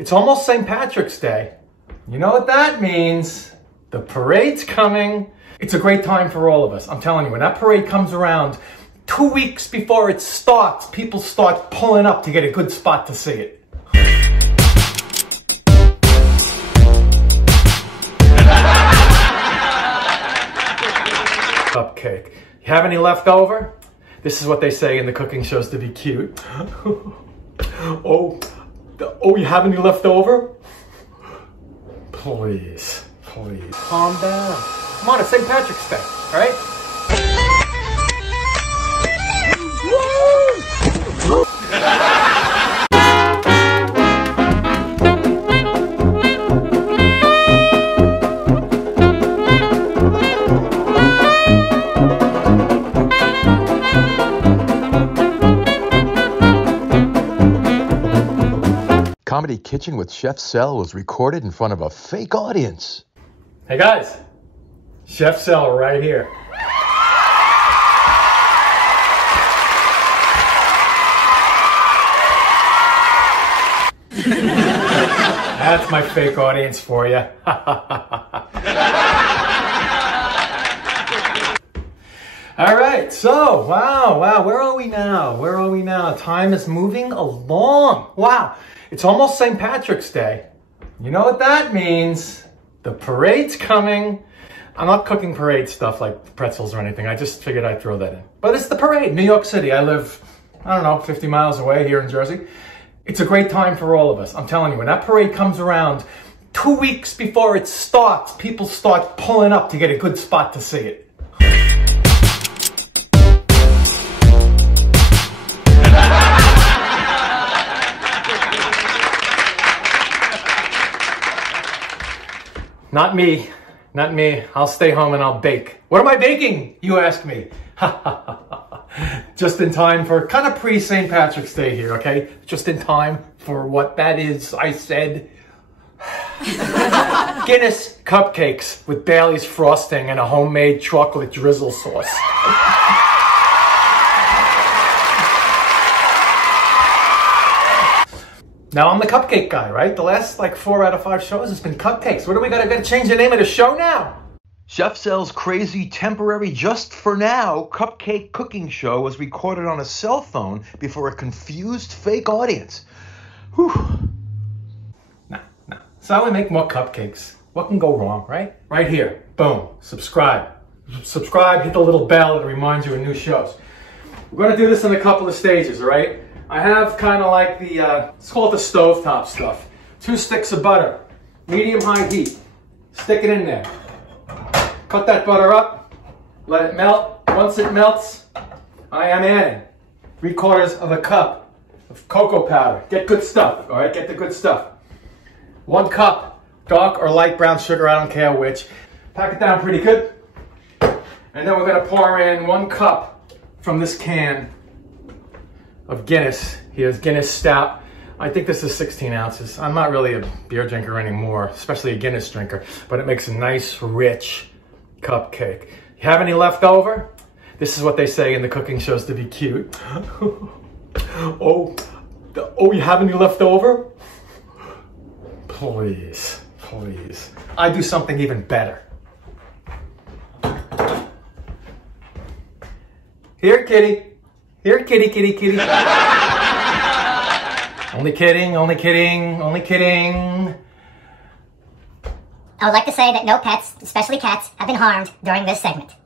It's almost St. Patrick's Day. You know what that means? The parade's coming. It's a great time for all of us. I'm telling you, when that parade comes around, 2 weeks before it starts, people start pulling up to get a good spot to see it. Cupcake. You have any left over? This is what they say in the cooking shows to be cute. Oh, you have any left over? Please, please, calm down. Come on, it's St. Patrick's Day, all right? Comedy Kitchen with Chef Sel was recorded in front of a fake audience. Hey guys, Chef Sel right here. That's my fake audience for you. All right, so, wow, where are we now? Where are we now? Time is moving along. Wow, it's almost St. Patrick's Day. You know what that means? The parade's coming. I'm not cooking parade stuff like pretzels or anything. I just figured I'd throw that in. But it's the parade, New York City. I live, I don't know, 50 miles away here in Jersey. It's a great time for all of us. I'm telling you, when that parade comes around, 2 weeks before it starts, people start pulling up to get a good spot to see it. Not me, not me. I'll stay home and I'll bake. What am I baking, you ask me? Just in time for kind of pre-St. Patrick's Day here, okay? Just in time for what that is, I said. Guinness Cupcakes with Bailey's frosting and a homemade chocolate drizzle sauce. Now I'm the cupcake guy, right? The last like 4 out of 5 shows has been cupcakes. What do we gotta change the name of the show now? Chef Sel's crazy, temporary, just for now, cupcake cooking show was recorded on a cell phone before a confused fake audience. Whew. Nah. So we make more cupcakes. What can go wrong, right? Right here, boom, subscribe. Subscribe, hit the little bell that reminds you of new shows. We're gonna do this in a couple of stages, all right? I have kind of like the, let's call it the stovetop stuff. 2 sticks of butter, medium-high heat. Stick it in there. Cut that butter up, let it melt. Once it melts, I am adding 3/4 of a cup of cocoa powder. Get good stuff, all right? Get the good stuff. 1 cup dark or light brown sugar, I don't care which. Pack it down pretty good. And then we're gonna pour in 1 cup from this can of Guinness. Here's Guinness Stout. I think this is 16 ounces. I'm not really a beer drinker anymore, especially a Guinness drinker, but it makes a nice, rich cupcake. You have any left over? This is what they say in the cooking shows to be cute. Oh, you have any left over? Please, please. I do something even better. Here, kitty. Here, kitty, kitty, kitty. Only kidding, only kidding, only kidding. I would like to say that no pets, especially cats, have been harmed during this segment.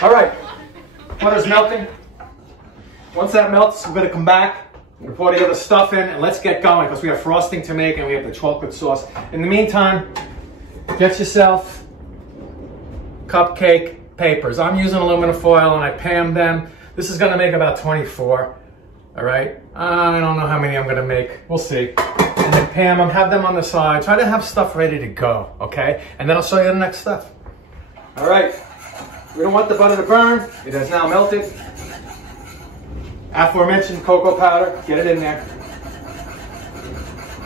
All right, butter's melting. Once that melts, we're gonna come back. We're gonna pour the other stuff in and let's get going because we have frosting to make and we have the chocolate sauce. In the meantime, get yourself cupcake papers. I'm using aluminum foil and I pan them. This is gonna make about 24, all right? I don't know how many I'm gonna make, we'll see. And then pan them, have them on the side. Try to have stuff ready to go, okay? And then I'll show you the next stuff. All right, we don't want the butter to burn. It has now melted. Aforementioned cocoa powder, get it in there.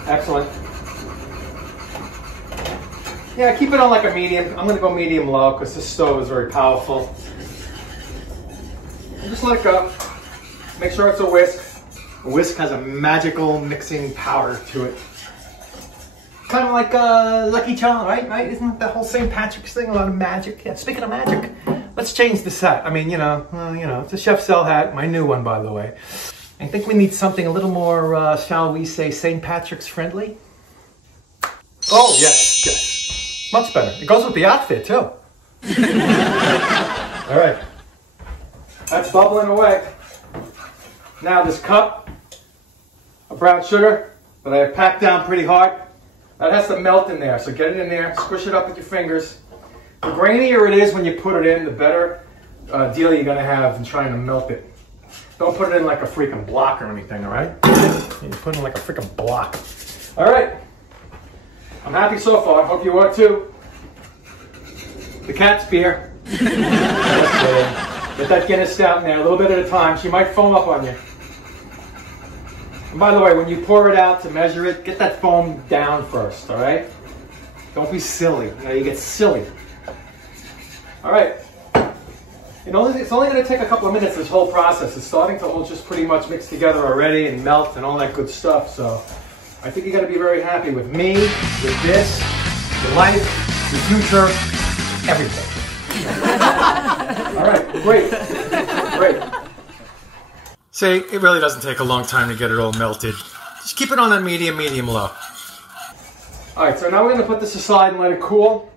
Excellent. Yeah, keep it on like a medium. I'm gonna go medium low because this stove is very powerful. And just let it go. Make sure it's a whisk. A whisk has a magical mixing power to it. Kind of like Lucky Charm, right? Isn't that whole St. Patrick's thing a lot of magic? Yeah, speaking of magic, let's change the set. I mean, it's a Chef Cell hat, my new one, by the way. I think we need something a little more, shall we say, St. Patrick's friendly. Oh, yes. Much better. It goes with the outfit, too. All right. That's bubbling away. Now this cup of brown sugar that I have packed down pretty hard, that has to melt in there. So get it in there, squish it up with your fingers. The grainier it is when you put it in, the better deal you're gonna have in trying to melt it. Don't put it in like a freaking block or anything, all right? You put it in like a freaking block. All right. I'm happy so far. Hope you are too. The cat's beer. Get that Guinness Stout in there a little bit at a time. She might foam up on you. And by the way, when you pour it out to measure it, get that foam down first, all right? Don't be silly. You get silly. All right. It's only going to take a couple of minutes, this whole process. It's starting to all just pretty much mix together already and melt and all that good stuff. So I think you're going to be very happy with me, with this, your life, your future, everything. All right, great. See, it really doesn't take a long time to get it all melted. Just keep it on that medium low. All right, so now we're going to put this aside and let it cool.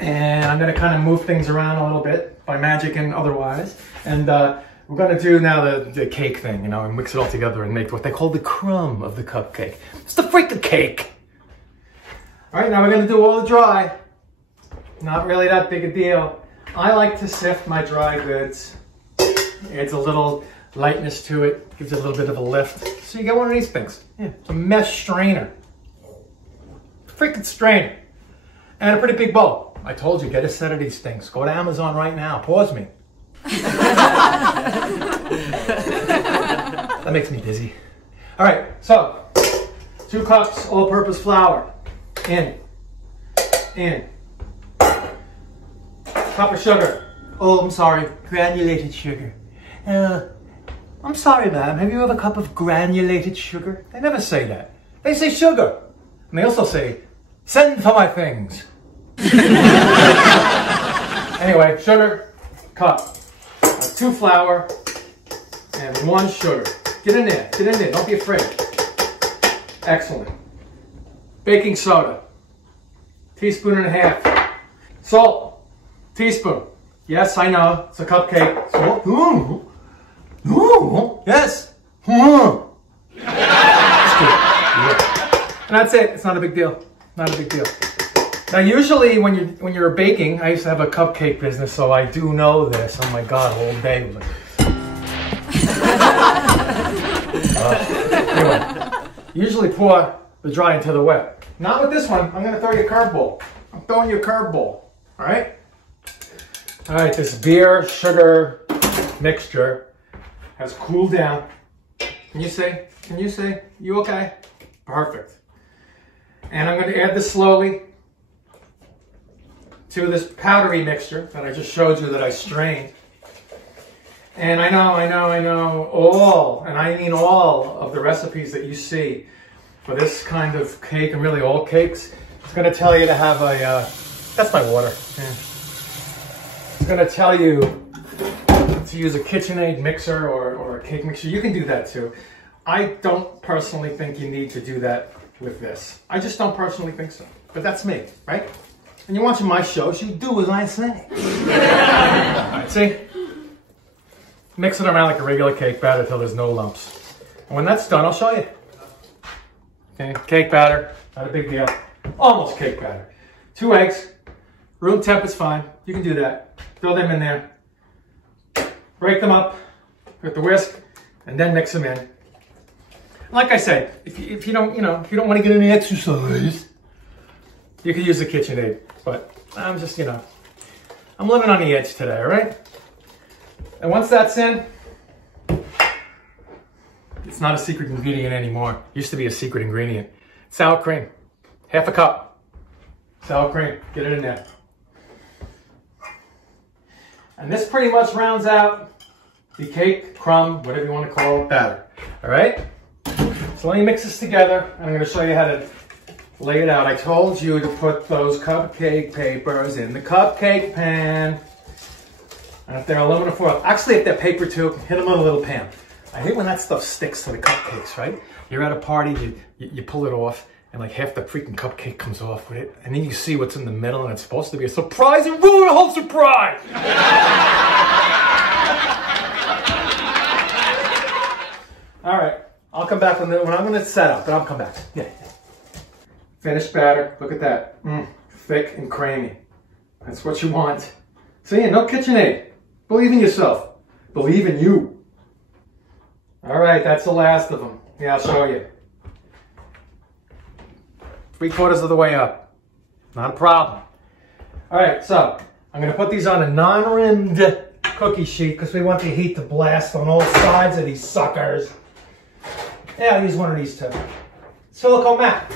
And I'm going to kind of move things around a little bit by magic and otherwise. And we're going to do now the cake thing, and mix it all together and make what they call the crumb of the cupcake. It's the freaking cake. All right, now we're going to do all the dry. Not really that big a deal. I like to sift my dry goods. Adds a little lightness to it, gives it a little bit of a lift. So you get one of these things. Yeah, it's a mesh strainer. Freaking strainer. And a pretty big bowl. I told you, get a set of these things. Go to Amazon right now. Pause me. That makes me dizzy. All right, so 2 cups all-purpose flour. In. Cup of sugar. Oh, I'm sorry, granulated sugar. I'm sorry, ma'am, have you ever a cup of granulated sugar? They never say that. They say sugar. And they also say, send for my things. Anyway, sugar, cup, 2 flour, and 1 sugar. Get in there, don't be afraid. Excellent. Baking soda, 1.5 teaspoons. Salt, teaspoon. Yes, I know, it's a cupcake. Salt, yes. And that's it, it's not a big deal. Not a big deal. Now, usually when you're baking, I used to have a cupcake business, so I do know this. Oh my God, the whole day was like. Anyway, usually pour the dry into the wet. Not with this one. I'm going to throw you a curveball. I'm throwing you a curveball. All right. All right. This beer sugar mixture has cooled down. Can you see? You okay? Perfect. And I'm going to add this slowly to this powdery mixture that I just showed you that I strained. And I know all, and I mean all of the recipes that you see for this kind of cake, and really all cakes, it's going to tell you to have a, that's my water. Yeah. It's going to tell you to use a KitchenAid mixer or a cake mixer. You can do that too. I don't personally think you need to do that with this. I just don't personally think so. But that's me, right? And you're watching my shows, you do as I say. Right, see? Mix it around like a regular cake batter until there's no lumps. And when that's done, I'll show you. Okay, cake batter, not a big deal. Almost cake batter. 2 eggs, room temp is fine. You can do that. Throw them in there. Break them up with the whisk, and then mix them in. Like I said, if you don't want to get any exercise, you can use the KitchenAid. But I'm just, I'm living on the edge today, all right? And once that's in, it's not a secret ingredient anymore. It used to be a secret ingredient. Sour cream, 1/2 cup. Sour cream, get it in there. And this pretty much rounds out the cake, crumb, whatever you want to call it, batter. All right? So let me mix this together. I'm going to show you how to lay it out. I told you to put those cupcake papers in the cupcake pan. And if they're aluminum foil, actually if they're paper too, hit them in a little pan. I hate when that stuff sticks to the cupcakes, right? You're at a party, you pull it off, and like half the freaking cupcake comes off with it, and then you see what's in the middle, and it's supposed to be a surprise, and ruin the whole surprise! All right, I'll come back when I'm gonna set up, but I'll come back. Yeah. Finished batter, look at that. Thick and creamy. That's what you want. See, no KitchenAid. Believe in yourself. Believe in you. All right, that's the last of them. Yeah, I'll show you. 3/4 of the way up. Not a problem. All right, so I'm going to put these on a non-rimmed cookie sheet because we want the heat to blast on all sides of these suckers. Yeah, I'll use one of these too. Silicone mat.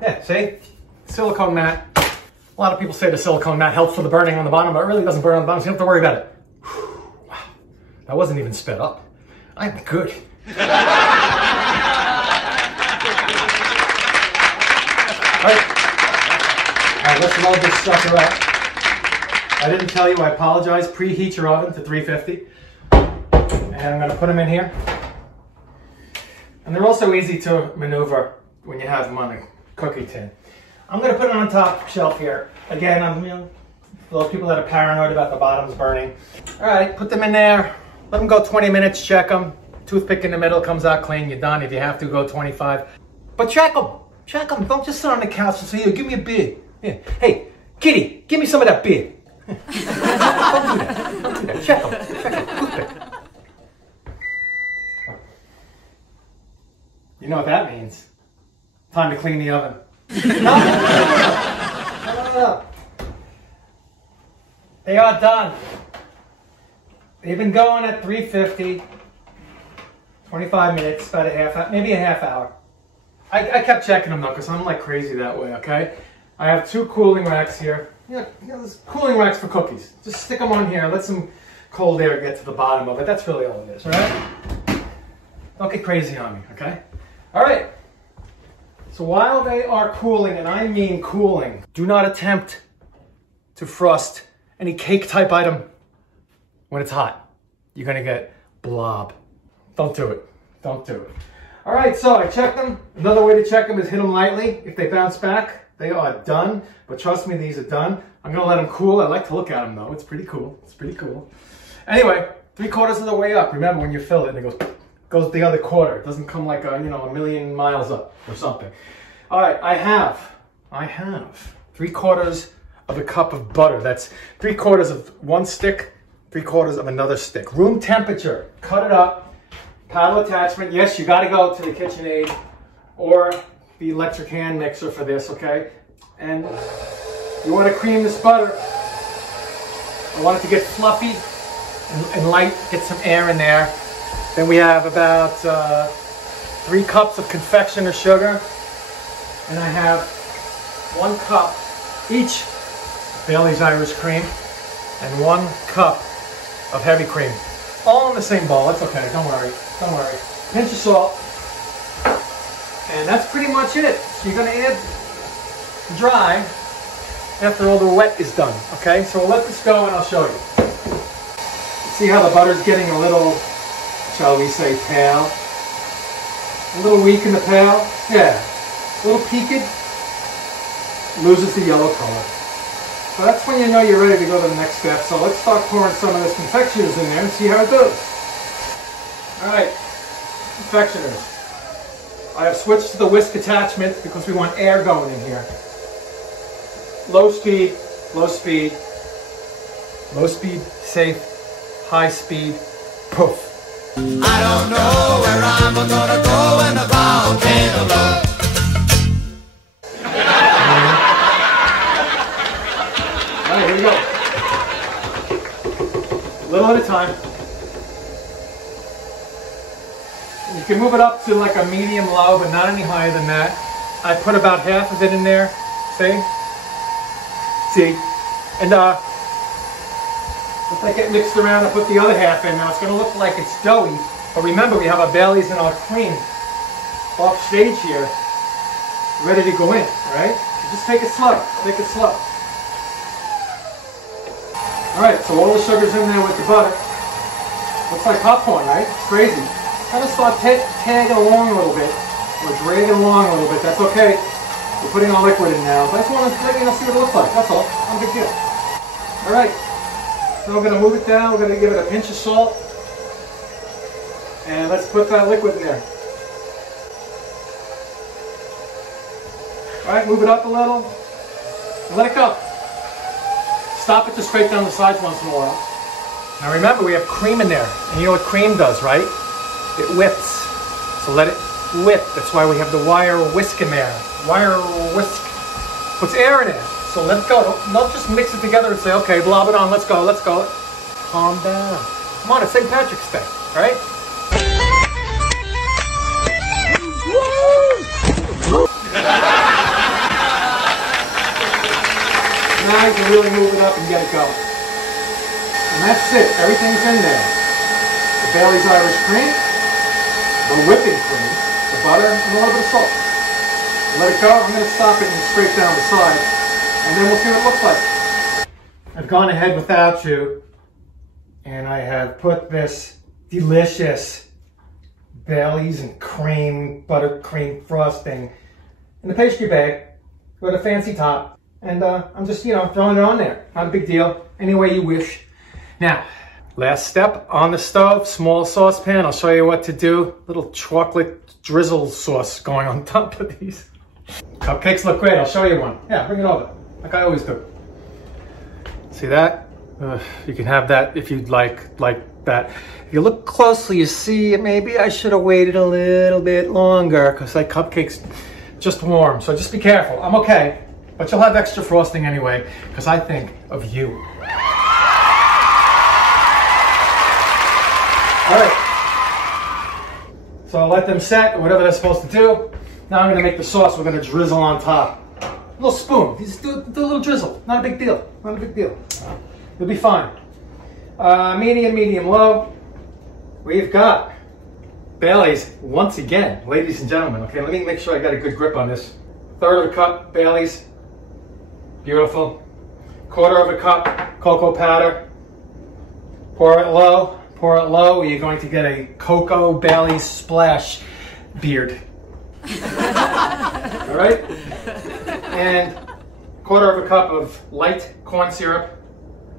Yeah, see? Silicone mat. A lot of people say the silicone mat helps with the burning on the bottom, but it really doesn't burn on the bottom, so you don't have to worry about it. Wow, that wasn't even sped up. I'm good. All right, let's load this sucker up. I didn't tell you, I apologize. Preheat your oven to 350. And I'm going to put them in here. And they're also easy to maneuver when you have them on a cookie tin. I'm going to put it on top shelf here. Again, those people that are paranoid about the bottoms burning. All right, put them in there. Let them go 20 minutes, check them. Toothpick in the middle, comes out clean, you're done. If you have to, go 25. But check them. Check them. Don't just sit on the couch and say, "Yo, give me a beer." Yeah. Hey, kitty, give me some of that beer. Don't do that. Don't do that. Check them. Check them. Toothpick. You know what that means. Time to clean the oven. No. They are done. They've been going at 350, 25 minutes, about a half hour, maybe a half hour. I kept checking them though, because I'm like crazy that way, okay? I have 2 cooling racks here. There's cooling racks for cookies. Just stick them on here, let some cold air get to the bottom of it. That's really all it is, all right? Don't get crazy on me, okay? All right. So while they are cooling, and I mean cooling, do not attempt to frost any cake type item when it's hot. You're gonna get blob. Don't do it. Don't do it. All right, so I checked them. Another way to check them is hit them lightly. If they bounce back, they are done. But trust me, these are done. I'm gonna let them cool. I like to look at them though. It's pretty cool. It's pretty cool. Anyway, 3/4 of the way up. Remember when you fill it and it goes the other quarter. It doesn't come like a million miles up or something. All right, I have 3/4 of a cup of butter. That's 3/4 of one stick, 3/4 of another stick. Room temperature. Cut it up. Paddle attachment. Yes, you got to go to the KitchenAid or the electric hand mixer for this, okay? And you want to cream this butter. I want it to get fluffy and light. Get some air in there. Then we have about 3 cups of confectioner sugar. And I have 1 cup each of Bailey's Irish cream and 1 cup of heavy cream. All in the same bowl. That's okay. Don't worry. Don't worry. Pinch of salt. And that's pretty much it. So you're going to add dry after all the wet is done. Okay? So we'll let this go and I'll show you. See how the butter's getting a little, shall we say, pale? A little weak in the pale? Yeah. A little peaked. Loses the yellow color. So that's when you know you're ready to go to the next step. So let's start pouring some of this confectioners in there and see how it goes. Alright, confectioners. I have switched to the whisk attachment because we want air going in here. Low speed, low speed, low speed, safe, high speed, poof. I don't know where I'm gonna go when the volcano blows. Alright, here we go. A little at a time. You can move it up to like a medium low, but not any higher than that. I put about half of it in there. See? And once I get mixed around, I put the other half in. Now it's going to look like it's doughy, but remember we have our Baileys and our cream off stage here, ready to go in, all right? So just take it slow, take it slow. All right, so all the sugar's in there with the butter. Looks like popcorn, right? It's crazy. Kind of start tagging along a little bit, or dragging along a little bit. That's okay. We're putting our liquid in now. But I just want to see what it looks like. That's all. Not a big deal. All right. So we're going to move it down. We're going to give it a pinch of salt. And let's put that liquid in there. All right, move it up a little. And let it go. Stop it to scrape down the sides once in a while. Now remember, we have cream in there. And you know what cream does, right? It whips. So let it whip. That's why we have the wire whisk in there. Wire whisk. Puts air in it. So let it go. Don't just mix it together and say, okay, blob it on, let's go, let's go. Calm down. Come on, it's St. Patrick's Day, all right? Now you can really move it up and get it going. And that's it. Everything's in there. The Bailey's Irish cream, the whipping cream, the butter, and a little bit of salt. Let it go. I'm going to stop it and scrape down the side, and then we'll see what it looks like. I've gone ahead without you, and I have put this delicious Bailey's and cream, buttercream frosting in the pastry bag with a fancy top. And I'm just, throwing it on there. Not a big deal. Any way you wish. Now, last step on the stove, small saucepan. I'll show you what to do. Little chocolate drizzle sauce going on top of these. Cupcakes look great. I'll show you one. Yeah, bring it over. Like I always do. See that? You can have that if you'd like that. If you look closely, you see maybe I should have waited a little bit longer because that cupcake's just warm. So just be careful. I'm okay. But you'll have extra frosting anyway, because I think of you. All right. So I'll let them set, or whatever they're supposed to do. Now I'm going to make the sauce we're going to drizzle on top. A little spoon. Just do a little drizzle. Not a big deal. Not a big deal. You'll be fine. Medium, low. We've got Bailey's once again, ladies and gentlemen. Okay, let me make sure I got a good grip on this. 1/3 of a cup Bailey's. Beautiful. 1/4 of a cup cocoa powder. Pour it low. Pour it low. You're going to get a cocoa Bailey's splash beard. All right? And 1/4 of a cup of light corn syrup.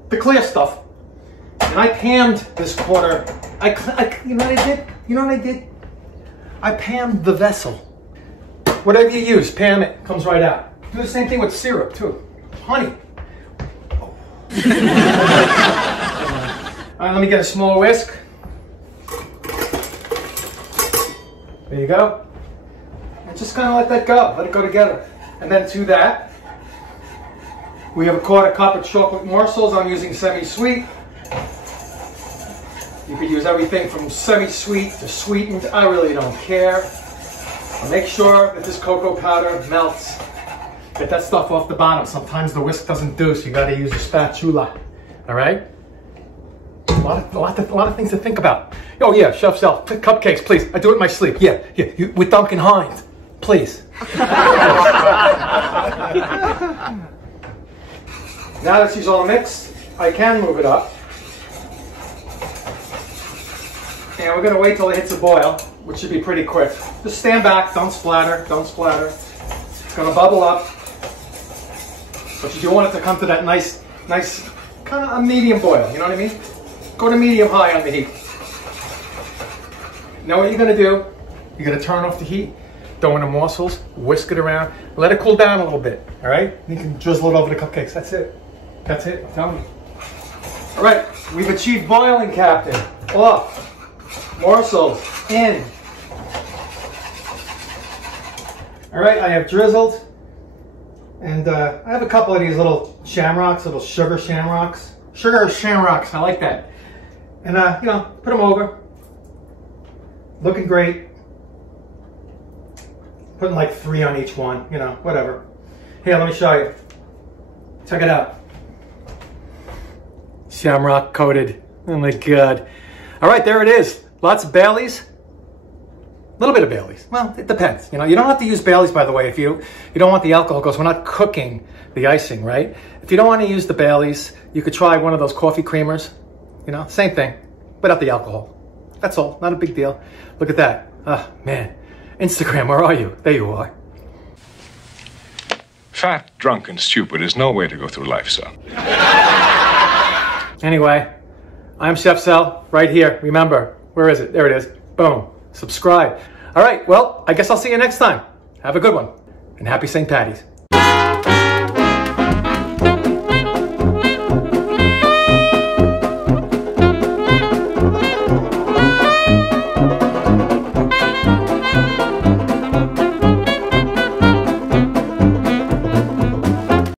The clear stuff. And I panned this quarter. You know what I did? You know what I did? I panned the vessel. Whatever you use, pan it. Comes right out. Do the same thing with syrup, too. Honey. Oh. All right, let me get a small whisk. There you go. And just kind of let that go. Let it go together. And then to that, we have a 1/4 cup of chocolate morsels. I'm using semi-sweet. You could use everything from semi-sweet to sweetened. I really don't care. But make sure that this cocoa powder melts. Get that stuff off the bottom. Sometimes the whisk doesn't do, so you got to use a spatula. All right? A lot of things to think about. Oh yeah, Chef Self, cupcakes, please. I do it in my sleep. Yeah, with Duncan Hines, please. Now that she's all mixed, I can move it up. And we're gonna wait till it hits a boil, which should be pretty quick. Just stand back, don't splatter, don't splatter. It's gonna bubble up. But you do want it to come to that nice, kind of a medium boil, you know what I mean? Go to medium high on the heat. Now what you're gonna do, you're gonna turn off the heat, throw in the morsels, whisk it around, let it cool down a little bit, all right? You can drizzle it over the cupcakes, that's it. That's it, I'm telling you. All right, we've achieved boiling, Captain. Off. Morsels in. All right, I have drizzled, and I have a couple of these little shamrocks, little sugar shamrocks. Sugar shamrocks, I like that. And put them over. Looking great. Putting like 3 on each one, you know, whatever. Here, let me show you. Check it out. Shamrock coated. Oh my God. All right, there it is. Lots of Baileys. A little bit of Baileys. Well, it depends. You know, you don't have to use Baileys, by the way, if you don't want the alcohol, because we're not cooking the icing, right? If you don't want to use the Baileys, you could try one of those coffee creamers. You know, same thing, without the alcohol. That's all. Not a big deal. Look at that. Oh, man. Instagram, where are you? There you are. Fat, drunk, and stupid is no way to go through life, son. Anyway, I'm Chef Sal, right here. Remember, where is it? There it is. Boom. Subscribe. All right, well, I guess I'll see you next time. Have a good one, and happy St. Patty's.